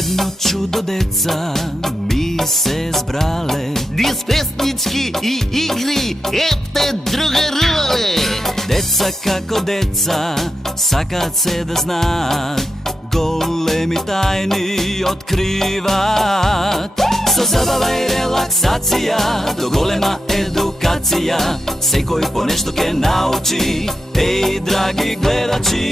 Едно чудо деца ми се збрале, низ песнички и игри епте другарувале. Деца како деца сакаат се да знаат, големи тајни откриваат. Со забава и релаксација до голема едукација, секој по нешто ке научи. Еј, драги гледачи,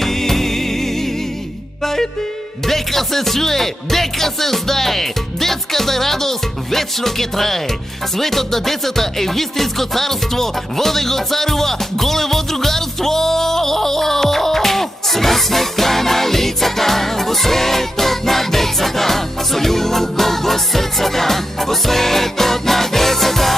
дека се чуе, дека се знае, детската радост вечно ке трае. Светот на децата е вистинско царство, во него царува големо другарство. Со насмеха на лицата, во светот на децата, со љубов во срцата, во светот на децата.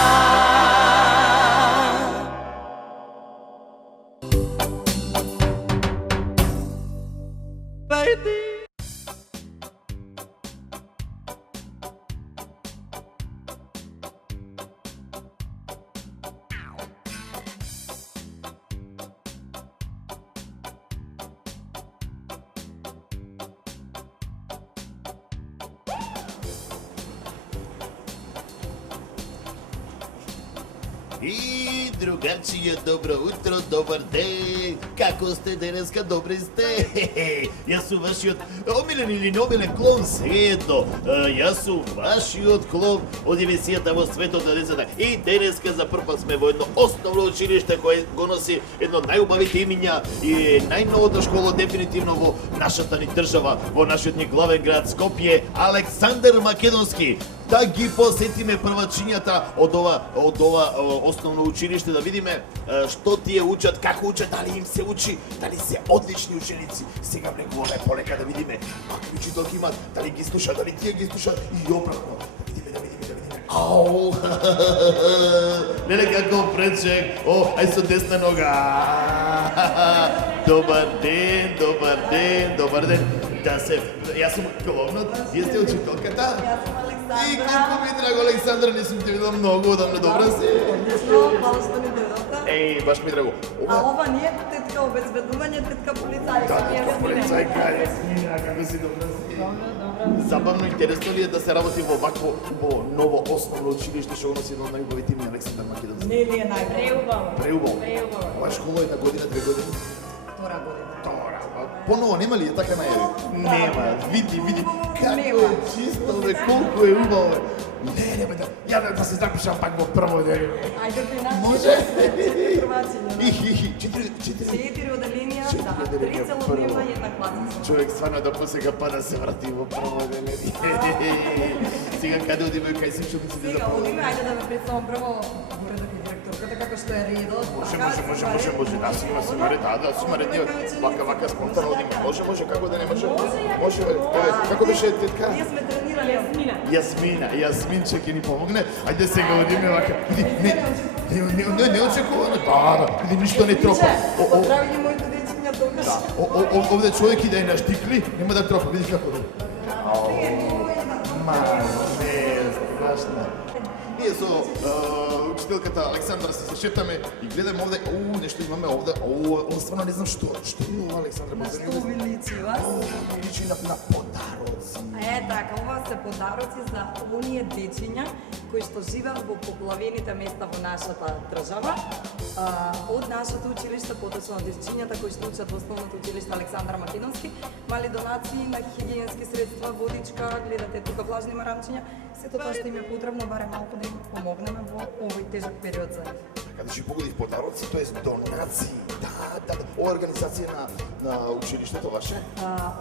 И другарчиња, добро утро, добар ден. Како сте денеска? Добри сте? Јас сум вашиот омилен или неомилен клон, седно. Јас сум вашиот клон од емисијата во светот на децата. И денеска за прв пат сме во едно основно училиште кое го носи едно најубавите имиња и најновата школа дефинитивно во нашата ни држава, во нашиот ни главен град Скопје, Александар Македонски. Да ги посетиме првачињата од ова основно училиште, да видиме што тие учат, како учат, дали им се учи, дали се одлични ученици. Сега влегуваме полека да видиме какви учителки имат, дали ги слушаат, дали тие ги слушаат и обратно. Да видиме. Ау! Леле како пречек. Ај со десна нога. Добар ден. Јас сум клонот, вие сте учителката? Јас сум Александра. И како ми драго, Александра, не сум те видел многу одамна, добра си? Одлично, хвала што ми дојдовте. Еј, баш ми драго. А ова не е тетка обезбедување, тетка полицајка. Да, полицајка, Јасмина, како си, добра си? Добро. Забавно, интересно ли е да се работи во вакво ново основно училиште што го носи едно од најубавите имиња Александар Македонски? Не ли е најубаво? Преубаво. Ова школа е на година, 2 години? Втора година. Поново нема ли е така најави? Нема, види, како е чисто, бе, колку е убаво. Не, бе, ја да се запишам пак во прво ден. Ајде при нас. Може? Првачиња. 4 оделенија, да, 3 целодневна и една класна. Човек стварно да посега па да се врати во прво ден. Сега каде одиме, кај се учениците за Сега прво ден? одиме, ајде да ме представам прво уредот и директорката, како што е редот. Може, да, сима ред, вака спонтано одиме. Може, како да не може? Може, како беше тетка? Ние сме тренирали Јасминче ќе ни помогне. Ајде сега одиме вака. Не очекуваме. Да, види ништо не тропа. Поздравиње моите дечиња тогаш. Овде човек и да е на штикли, нема да тропа. Видиш како да. Не, страшно. Ние со учителката Александра се шетаме и гледаме овде, нешто имаме овде, стварно не знам што е ова, Александра. На што ви личи вас? Личи на подароци. Така, ова се подароци за оние дечиња кои што живеат во поплавените места во нашата држава. Од нашето училиште, поточно дечињата кои што учат во основното училиште Александар Македонски, мали донации на хигиенски средства, водичка, гледате тука влажни марамчиња, сето тоа што им е потребно, барем малку да им помогнеме во овој тежок период за нив. Каде ќе погодив подароци, тоа е донации. Да, ова организација на училиштето ваше?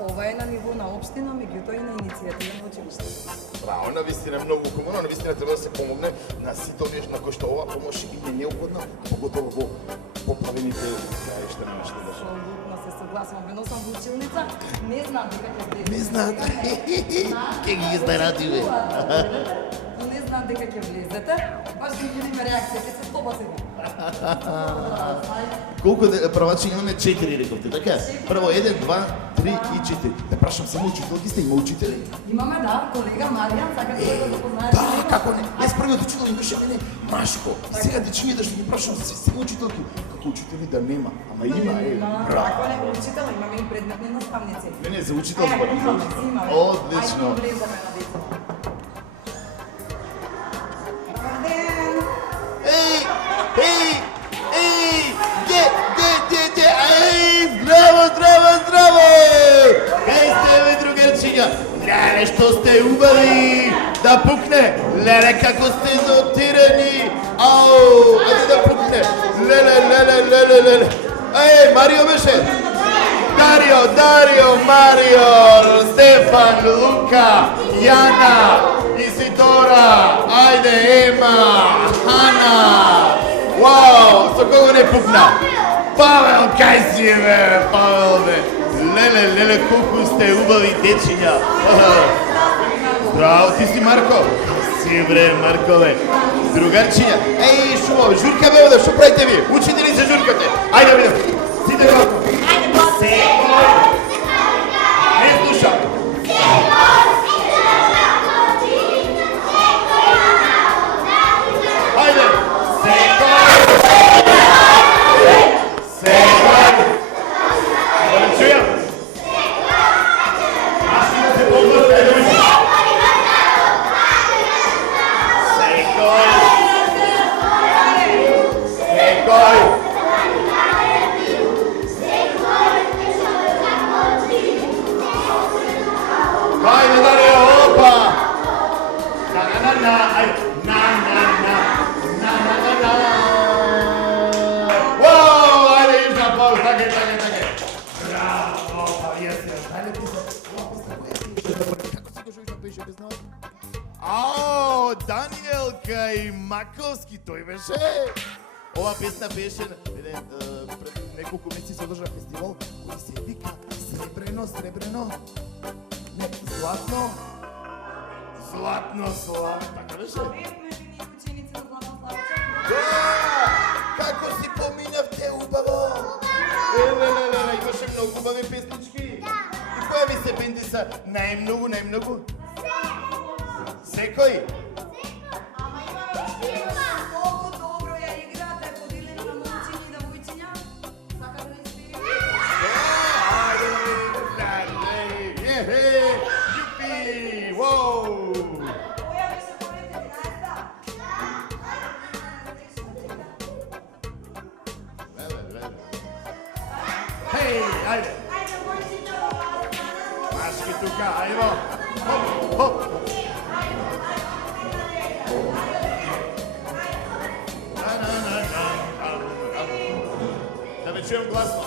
Ова е на ниво на општина, меѓутоа и на иницијатива на училиштето. Браво, навистина многу хумано, навистина треба да се помогне на сите оние на кои што ова помош и е необходна, поготово во поплавените краишта на нашата држава. Апсолутно се согласувам, вино сам во училница, не знаат дека ќе влезат. Не знаат. Ке ги изненадиве. Но не знаат дека ќе влезете, баш ќе видиме реакција, ќе се стопа сега. Колку првачиња имаме? 4 рековте, така? Прво 1, 2, 3 и 4. Да прашам, само учителки сте, има учители? Имаме, да, колега Маријан, сакате да го познаете? Да, како не? Јас првиот учител имаше мене Машко. Сега дечињата што ги прашам, се учителки. учители да нема, ама има, Ако не учител, имаме и предметни наставници. Не, за учител зборам. Имаме. Одлично. Ајде, влезаме на децата. Добар ден! Здраво! Кај сте, бе, другарчиња? Леле, што сте убави! Да пукне! Леле, како сте дотирани! Ау, ајде да пукне! Леле! Марио беше! Дарио, Марио, Стефан, Лука, Јана, Изидора, ајде, Ема, Хана! Вау, со кого не пукна? Павел, кај си бе, Павел бе? Леле, колку сте убави дечиња. Здраво, ти си Марко? Си бре, Марко бе. Другарчиња, шумо, журка бе овде, што правите ви? Учители се журкате. Ајде бе, сите Марко. Секој. Не слушам. Ајде, секој. Чујам. Машина се ползвате, ајде бе. Ајde, Дарио, опа! Вау, ајде, Южна Пол, таке. Браво, јесте, ајде ти се. Како си го Южна беше без нас? Ао, Даниелка и Маковски, тој беше. Ова песна беше пред неколку месеци се одржа фестивал кој се вика Сребрено. Не, Златно, така беше? Бевме ли ние ученици на Златно Славче? Како си поминавте убаво? Леле, имаше многу убави песнички. И која ви се бенди са најмногу? Секој? Ама имаме колку добро ја играте, поделени на момчиња и девојчиња. Сакате да испеете? Јупи! Воу! Која беше поред 11-та? Хеј, ајде! Ајде, момчиња, Машки тука, ајде! Хоп! Да ве чуjem гласно.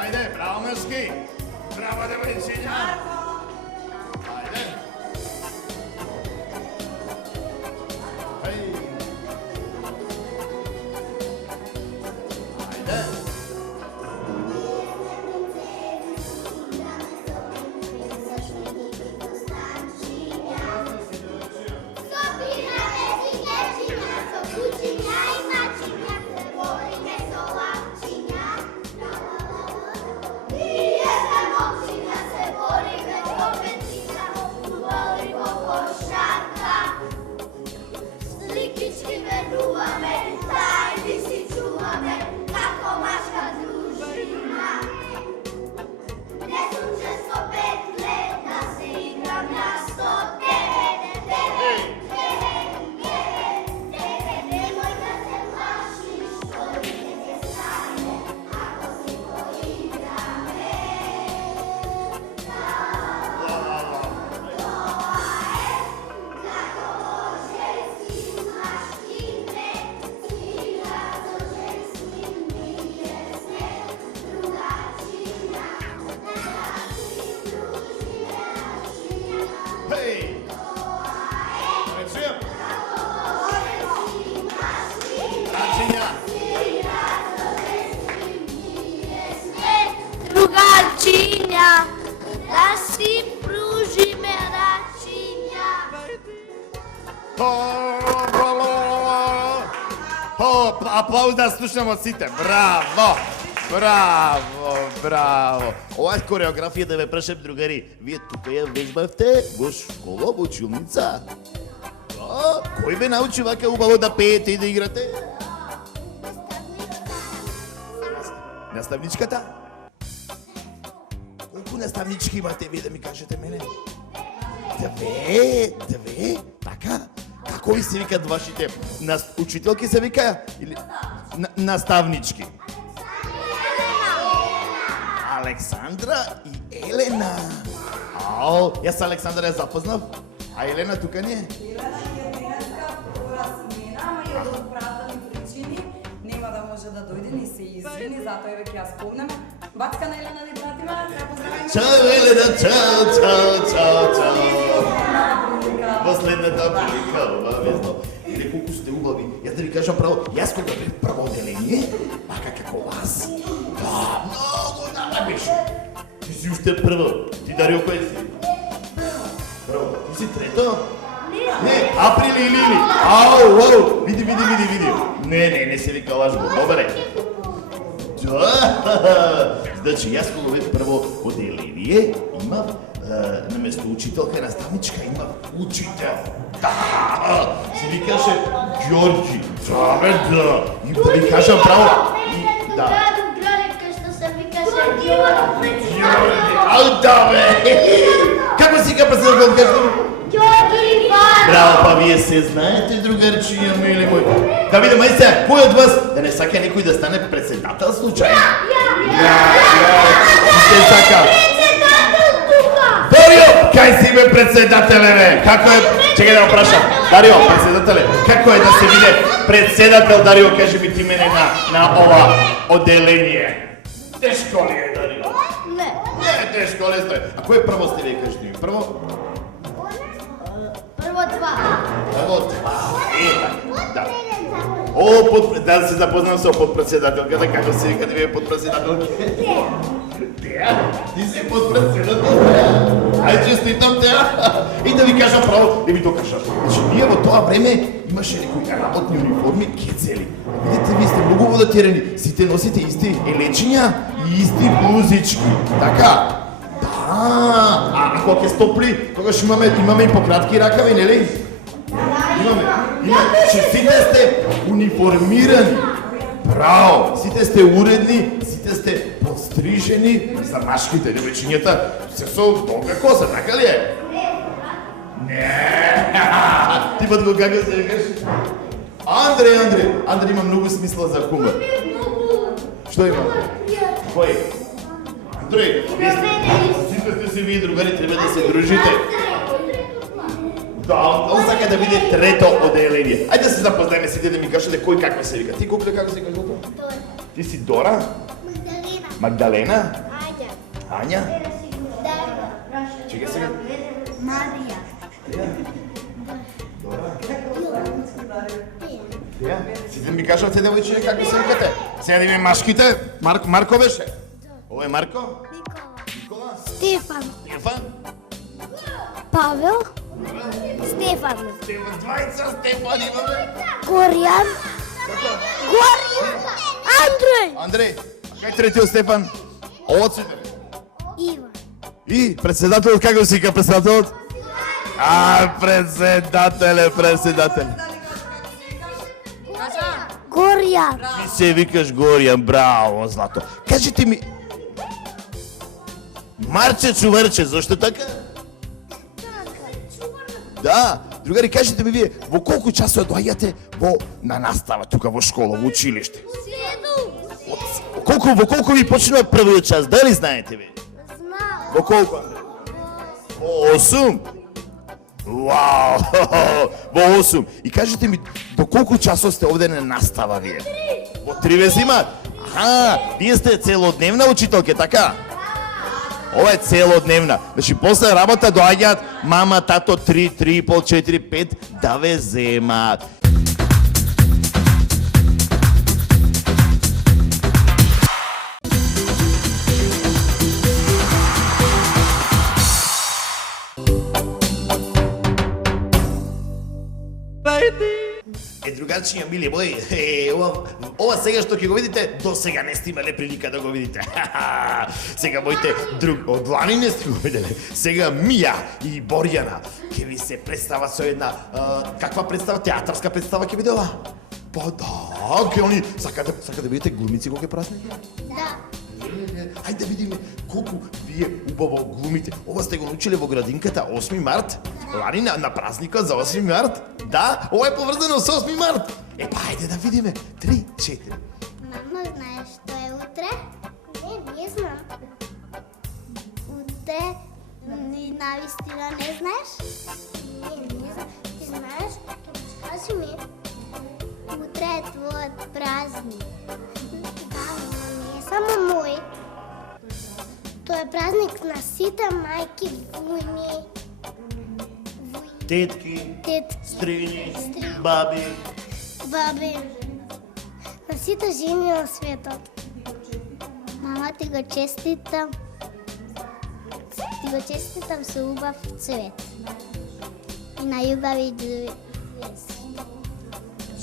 Ajde, bravo mrški! Bravo devojčića! Ajde! Hej! Ajde! Yeah! Аплауз да слушнемо сите. Браво! Браво! Ова е кореографија да ве прашам, другари. Вие тука ја вежбавте во школа, во училница? Кој ве научи вака убаво да пеете и да играте? Наставничката? Колку наставнички имате, вие да ми кажете мене? Две? Така? Како ви се викат вашите учителки се вика? Или наставнички? Александра и Елена. Јас Александра ја запознав, а Елена тука не е. Елена е денеска поразмена, ама и од оправдани причини нема да може да дојде, ни се извини, затоа веќе ја спомнеме. Бацка на Елена ни пратима, ја поздравиме. Чао Елена, чао. Последната прилика, обавезно. Или колку сте убави. Јас да ви кажам право, јас кога бев прво оделение, бака како вас. Да, многу добра беше. Ти си уште прво. Ти, Дарио, кој си? Прво. Ти си трето? Не, Априли или Лили. Ау, види. Не се вика лажба. Добре. Да. Значи, јас кога бев прво оделение, имав наместо учителка и наставничка имав учител. Да, се викаше Ѓорѓи. Да. И да ви кажам право. Да. Ау, да, бе! Како си га председател, кажете ми? Ѓорѓи Иван! Браво, па вие се знаете, другарчија, мили мој. Да видим, ај сега, кој од вас да не сака некој да стане председател случајно? Се сака. Дарио, кај си бе председателе, бе? Како е? Чекај да го прашам. Дарио, председателе, како е да се биде председател, Дарио, кажи ми ти мене на ова оделение? Тешко ли е, Дарио? Не. Не, тешко ли е? А кој прво сте вие, кажете ми? Прво? Прво два. Да. Да се запознам со подпредседателката, како се вика, вие подпредседателка? Теа? Ти си подпредседател? Ај, честитам Теа. И да ви кажам право, да ви докажам. Значи, ние во тоа време имаше некои работни униформи, кецели. Видите, вие сте многу водатерени. Сите носите исти елечиња и исти блузички. Така? А кога ќе стопли, тогаш имаме и пократки ракави, нели? Имаме. Че сите сте униформирани. Браво! Сите сте уредни, сите сте подстрижени. За машките, девојчињата, се со долга коса, така ли е? Не. Ти пат го како се викаш? Андре има многу смисла за хумор. Што има? Кој? Андреј, сите сте си вие другари, треба да се дружите. Да, он сака да биде трето оделение. Ајде да се запознаеме сите да ми кажете кој како се вика. Ти колку како се кажеш? Ти си Дора? Магдалена? Ања? Чекај сега. Марија. Сите ми кажат се девојчиња како се викате. Сега да име машките. Марко беше? Ово е Марко? Никола? Стефан. Павел? Стефан. Двајца Стефан имаме. Горијан. Андреј. Кај третиот Стефан? Оците. Иван. И председателот како се вика председателот? Председателе. Горијан. Ти се викаш Горијан, браво, злато. Кажете ми, Марче Чуварче, зошто така? Да, другари, кажете ми вие, во колку часот доаѓате на настава тука во школа, во училиште? Во колку ви почнува првиот час, дали знаете ви? Знам. Во колку? Во 8? Вау! Во 8. И кажете ми, до колку часот сте овде на настава вие? Во 3 ве зимат? Вие сте целодневна учителка, така? Ова е целодневна. Значи, после работа доаѓаат мама, тато, 3, 3,5, 4, 5 да ве земат. Другарчиња, мили мои, ова сега што ќе го видите, до сега не сте имале прилика да го видите. Сега моите од лани не сте го виделе. Сега Мија и Борјана ќе ви се представа со една каква представа, театарска представа ќе биде ова? Па да, ќе они сака да бидете глумици кога ќе празники? Да. Хајде да видиме колку вие убаво глумите. Ова сте го научиле во градинката 8 март? Лани на празникот за 8 март? Да, ова е поврзано со 8 март. Па хајде да видиме. 3, 4. Мама, знаеш што е утре? Не знам. Утре ни навистина не знаеш? Не знам. Ти знаеш? Кажи ми. Утре е твојот празник. Да, не е само мој. Тоа е празник на сите мајки, вујни, Тетки, стрини, баби. на сите жени на светот. Мама, ти го честитам. Ти го честитам со убав цвет. И најубави звезди.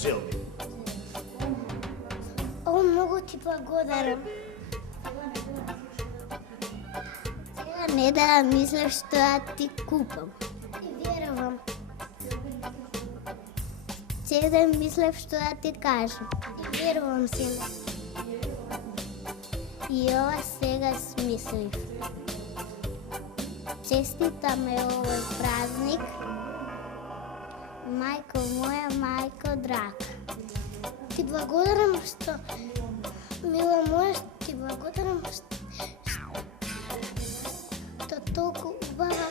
Желби. О, многу ти благодарам. Сега не да мислев што ја ти купам. И верувам. Сега да мислев што ја ти кажам. И верувам, сине. И ова сега смислив. Честитаме овој празник. Мајко моја, мајко драга. Ти благодарам што, мила моја, ти благодарам што толку убава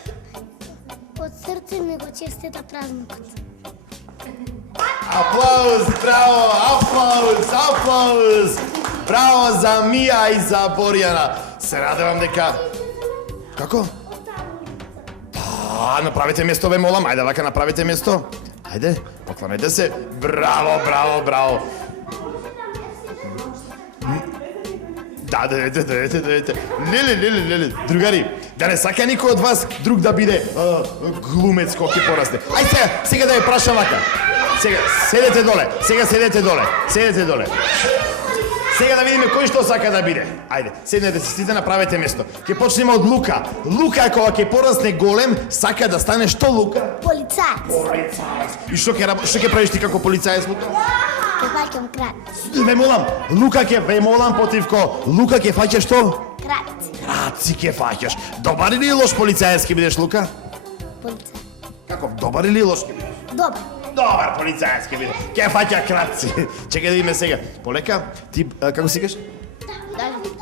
од срце ми го честита празникот. Аплауз, браво, аплауз. Браво за Мија и за Борјана. Се радевам дека... Како? Да, направете место, ве молам. Ајде, вака направите место. Ајде, поклонете се. Браво. Да, дојдете. Леле, другари, да не сака никој од вас друг да биде глумец кога ќе порасне. Ајде сега да ја прашам вака. Сега, седете доле. Сега да видиме кој што сака да биде. Ајде, седнете се сите, направете место. Ќе почнеме од Лука. Лука кога ќе порасне голем, сака да стане што Лука? Полицаец. И што ќе правиш ти како полицаец, Лука? Ке фаќам крат. Ве молам, Лука потивко. Лука ќе фаќа што? Краци ќе фаќаш. Добар или лош полицаец ќе бидеш, Лука? Полицаец. Како, добар или лош ќе бидеш? Добар полицаец ќе биде. Ќе фаќа краци. Чекај да видиме сега. Полека, ти како си кажеш?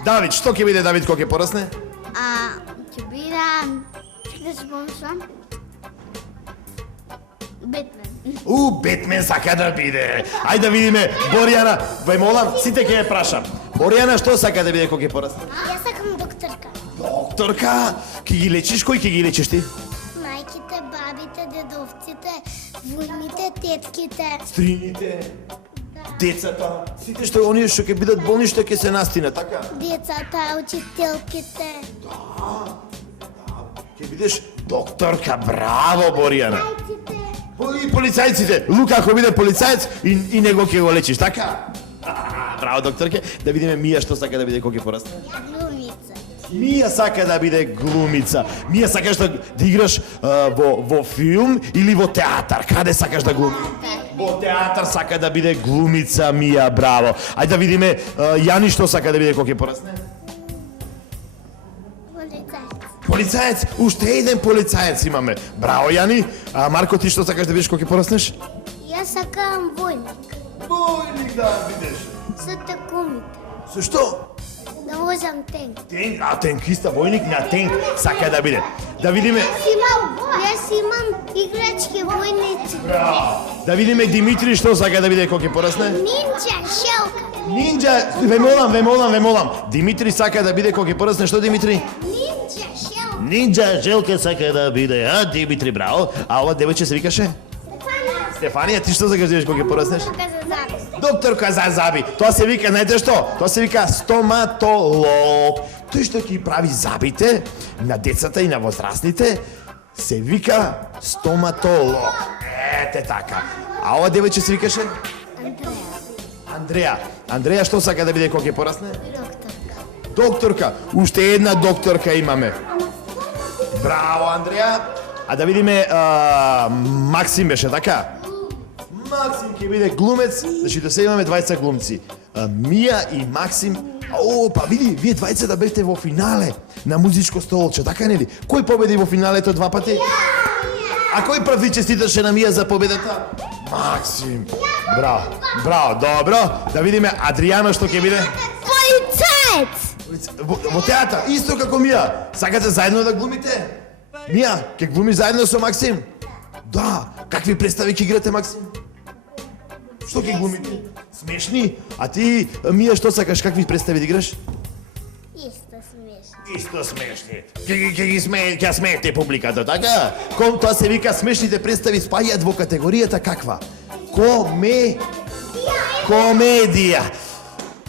Давид, што ќе биде Давид кога ќе порасне? Ќе бидам... Да се помислам. Бетмен. Бетмен сака да биде. Ајде да видиме Борјана. Ве молам, сите ќе ја прашам. Борјана што сака да биде кога ќе порасне? Јас сакам докторка. Докторка? Ќе ги лечиш? Кој ќе ги лечиш ти? Мајките, бабите, дедовците, вујните, тетките. Стрините, децата, сите што оние што ќе бидат болни што ќе се настинат, така? Децата, учителките. Ќе бидеш докторка, браво Борјана. Мајците. И полицајците, Лука ако биде полицаец и него ќе го лечиш, така? Браво докторке, да видиме Мија што сака да биде кога ќе порасне. Глумица. Мија сака да биде глумица. Мија сакаш да играш во филм или во театар? Каде сакаш да глумиш? Во театар сака да биде глумица Мија, браво. Ајде да видиме Јани што сака да биде кога ќе порасне. Полицаец, уште еден полицаец имаме. Браво Јани. А Марко, ти што сакаш да бидеш кога ќе пораснеш? Јас сакам војник. Војник да бидеш. За текумите. Со што? Да возам тенк. Тенкиста, војник на тенк сака да биде. Да видиме. Јас имам играчки војници. Да видиме Димитри што сака да биде кога ќе порасне. Нинџа, шелка. Нинџа, ве молам. Димитри сака да биде кога ќе порасне, што Димитри? Нинџа, шелка. Нинџа Желка сака да биде, Димитри, браво. А ова девојче се викаше? Стефанија, ти што сакаш да бидеш кога ќе пораснеш? Докторка за заби. Тоа се вика, знаете што? Тоа се вика стоматолог. Тој што ќе прави забите на децата и на возрастните се вика стоматолог. Ете така. А ова девојче се викаше? Андреја. Андреја, што сака да биде кога ќе порасне? Докторка. Докторка. Уште една докторка имаме. Браво, Андреја. А да видиме, Максим беше, така? Максим ќе биде глумец, значи до сега имаме двајца глумци. Мија и Максим. О, па види, вие двајца да бевте во финале на музичко столче, така нели? Кој победи во финалето 2 пати? А кој прв ви честиташе на Мија за победата? Максим. Браво, браво, добро. Да видиме Адријано што ќе биде? Полицаец. Во театар, исто како Мија. Сакате заедно да глумите? Мија, ќе глумиш заедно со Максим? Да, какви представи ќе играте, Максим? Што ќе глумите? Смешни? А ти, Мија, што сакаш, какви представи да играш? Исто смешно. Исто смешни. Ќе смеете публиката, така? Тоа се вика смешните представи спаѓаат во категоријата каква? Комедија.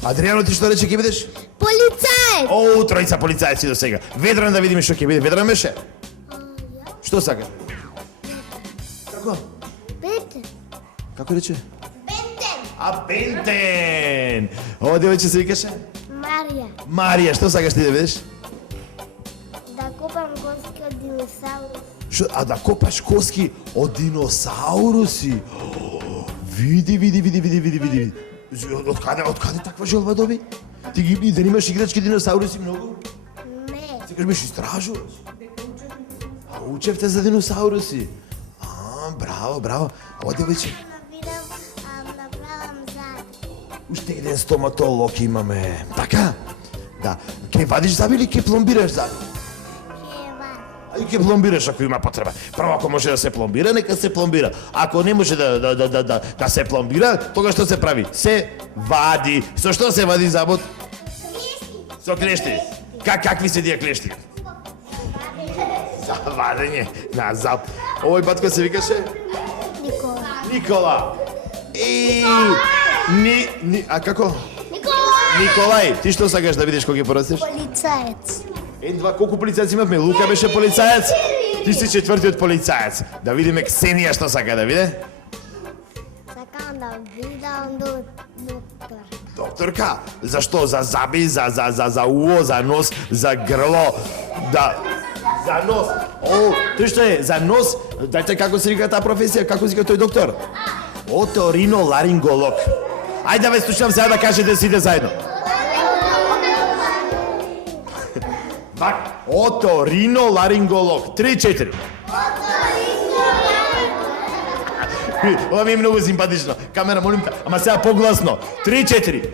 Адријано, ти што рече ќе бидеш? Полицаец. О, тројца полицајци до сега. Ведран да видиме што ќе биде. Ведран беше? Што сакаш? Како? Бентен. Како рече? Бентен. А Бентен! Ова девојче се викаше? Марија. Марија, што сакаш ти да бидеш? Да копам коски од диносаурус. А да копаш коски од диносауруси? Види. Од каде таква желба доби? Ти ги да немаш играчки диносауруси многу? Не. Секаш беше истражувач. А учевте за диносауруси? Браво. Ова девојче. Направам зад. Уште еден стоматолог имаме. Така? Да. Ке вадиш заби или ке пломбираш заби? А и ке пломбираш ако има потреба. Прво ако може да се пломбира, нека се пломбира. Ако не може да се пломбира, тогаш што се прави? Се вади. Со што се вади забот? Со клешти. Какви се тие клешти? За вадење на заб. Овој батко се викаше? Никола. А како? Николај, ти што сакаш да видиш кога ќе порастеш? Полицаец. Колку полицајци имавме? Лука беше полицаец? Ти си четвртиот полицаец. Да видиме Ксенија што сака да виде? Сакам да видам доктор. Докторка? За што? За заби, за уо, за нос, за грло, за нос. О, тој што е? За нос? Дајте како се вика таа професија? Како се вика тој доктор? Оториноларинголог. Ајде да ве слушам сега да кажете сите заедно. Оториноларинголог. 3-4. Ова ми е многу симпатично. Камера, молим те. Ама сега погласно. 3-4.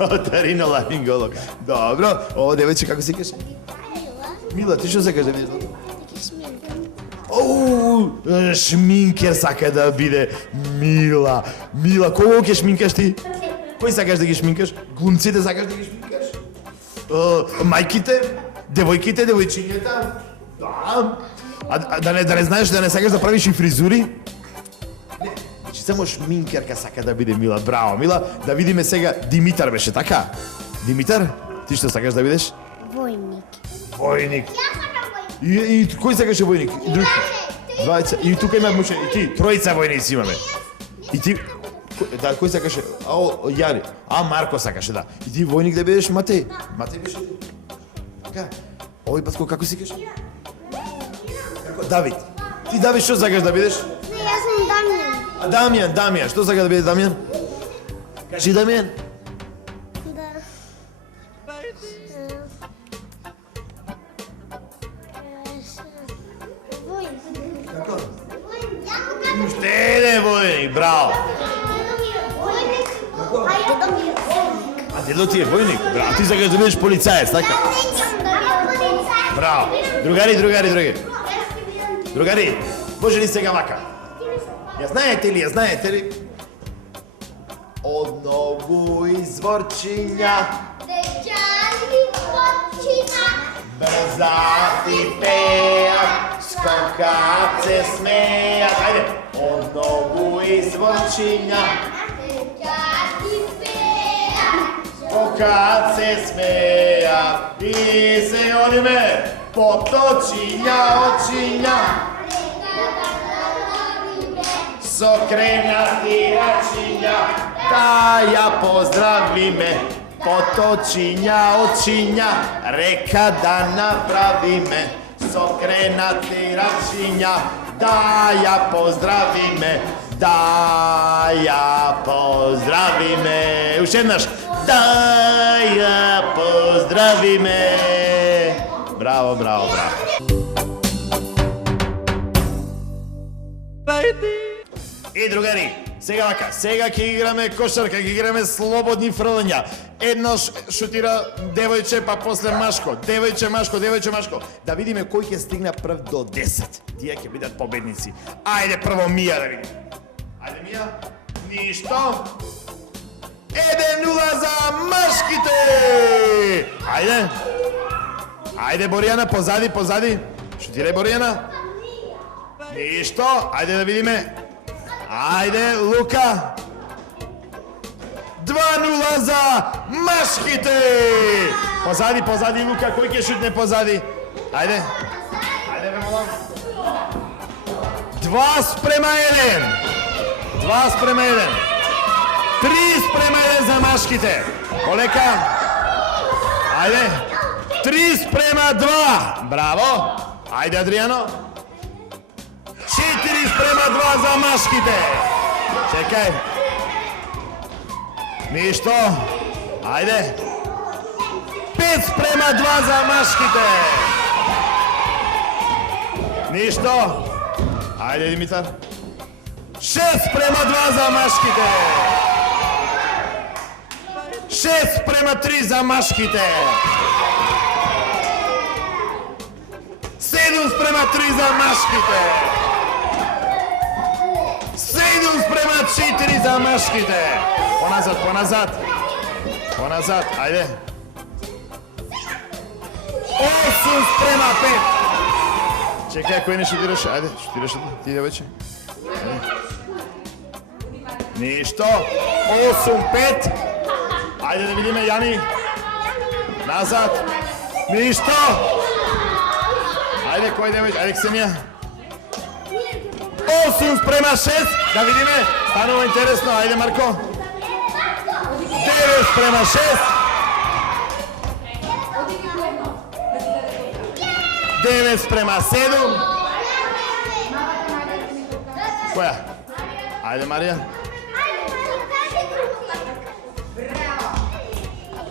Оториноларинголог. Добро. Ова девојче како се каже? Мила, ти што се каже? Оу, шминкер сака да биде. Мила, кого ќе шминкаш ти? Кој сакаш да ги шминкаш? Глумците сакаш да ги шминкаш? Мајките? Девојките, девојчињата? Да. А да не знаеш, да не сакаш да правиш и фризури? Не, значи само шминкерка сака да биде Мила. Браво, Мила. Да видиме сега, Димитар беше, така? Димитар, ти што сакаш да бидеш? Војник. И кој сакаше војник? Двајца. И тука има муше, и ти, тројца војници имаме. И ти, да, кој сакаше? Јари. Марко сакаше, да. И ти војник да бидеш Матеј? Матеј беше? Така. Овој батко како си каже? Давид. Ти, Давид, што сакаш да бидеш? Не, јас сум Дамјан. Дамјан. Што сака да биде Дамјан? Кажи Дамјан. Уште еден војник, браво. А дедо ти е војник? Браво, ти сакаш да бидеш полицаец, така? Браво. Другари, може ли сега вака? Ја знаете ли? Од многу изворчиња Дечани почина. брзати пеат, скокат се смеат. Ајде, од многу изворчиња Дечани пеат. скокат се смеат и се одиме поточиња очиња. Sokrenati račinja, da ja pozdravime, potočinja, očinja, reka da napravime. Sokrenati račinja, da ja pozdravime, da ja pozdravime. Još jednaš, da ja pozdravime. Bravo, bravo, bravo. И другари, сега вака, сега ќе играме кошарка, ќе играме слободни фрлања. Еднош шутира девојче, па после машко. Девојче, машко, девојче, машко. Да видиме кој ќе стигне прв до 10. Тие ќе бидат победници. Ајде прво Мија да видиме. Ајде Мија. Ништо. 1-0 за машките. Ајде. Ајде Боријана, позади, позади. Шутирај Боријана. Ништо. Ајде да видиме. Ајде, Лука! 2-0 за машките! Позади, позади, Лука, кој ќе шутне позади? Ајде. Ајде, бе, молам. 2:1. 2:1. 3:1 за машките. Полека. Ајде. 3:2. Браво. Ајде, Адријано. 4:2 за машките. Чекај. Ништо. Ајде. 5:2 за машките. Ништо. Ајде, Димитар. 6:2 за машките. 6:3 за машките. 7:3 за машките. 7:4 за машките. Поназад, поназад. Поназад, ајде. 8:5. Чекај, кој не шутираш? Ајде, шутираш ти девојче. Ништо. 8:5. Ајде да видиме, Јани. Назад. Ништо. Ајде, кој девојче? Ајде, Ксенија. 8:6, да видиме, станува интересно, ајде Марко. 9:6. 9:7. Која? Ајде Марија.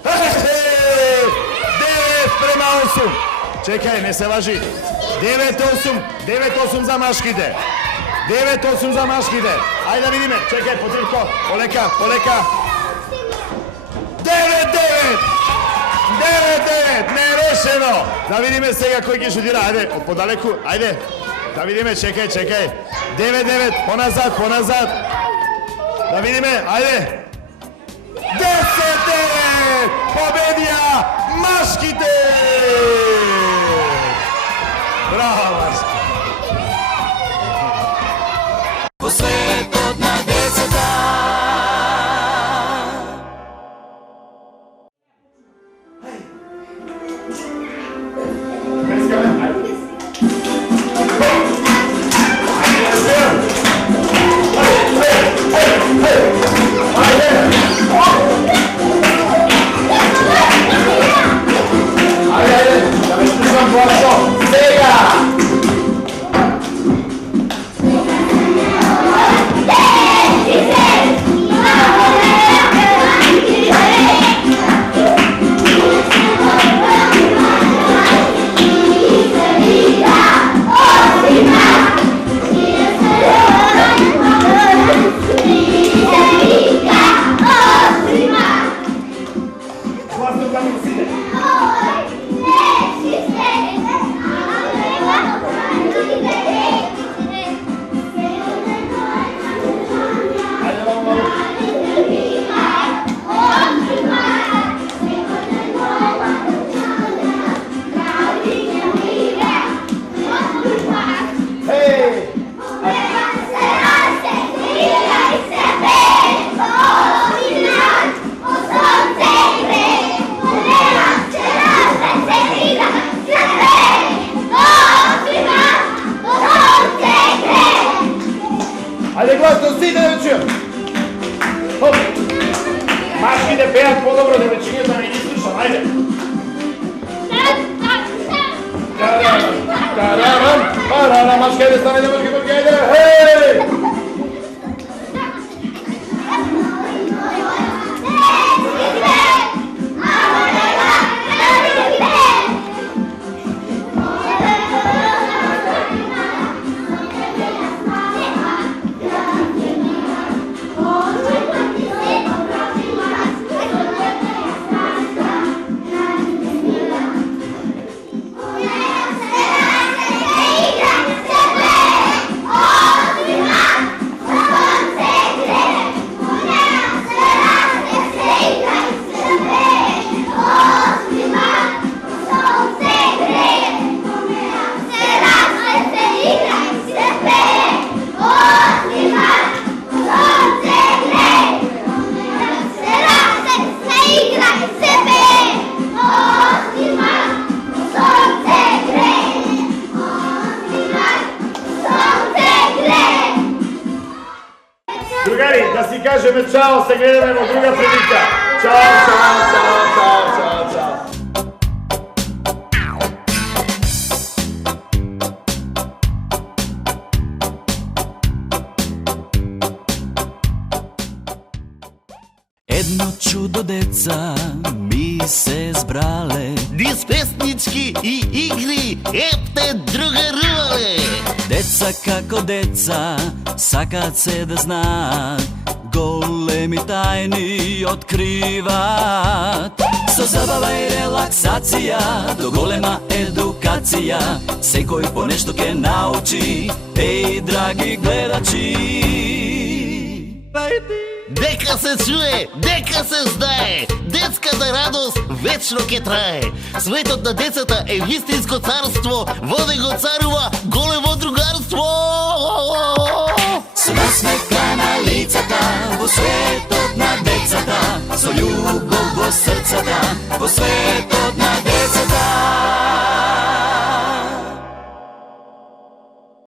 9:8. Чекај, не се важи. 9:8. 9:8 за машките. 9:8 за машките. Ајде да видиме. Чекај, Потирко. Полека, полека. 9:9. 9:9. Нерешено. Да видиме сега кој ќе шутира. Ајде, од подалеку. Ајде. Да видиме, чекај, чекај. 9:9. Поназад, поназад. Да видиме. Ајде. 10:9. Победија машките. Браво, машки. Во светот на децата. Ајде гласно, сите да ве чујам. Хоп. Машките пеат подобро, девојчињата не ги слушам, ајде. Тарарам, парарам, машка, ајде, стане, девојки, ајде, хеј! Другари, да си кажеме чао, се гледаме во друга прилика. Чао, чао, чао, чао, чао, чао. Едно чудо деца ми се збрале, Низ песнички и игри епте другарувале. деца како деца, сакаат се да знаат, големи тајни откриваат. Со забава и релаксација, до голема едукација, секој по нешто ке научи, еј, драги гледачи. Дека се чуе, дека се знае, детската радост вечно ке трае. Светот на децата е вистинско царство, во него царува големо другарство. Со насмеха на лицата, во светот на децата, со љубов во срцата, во светот на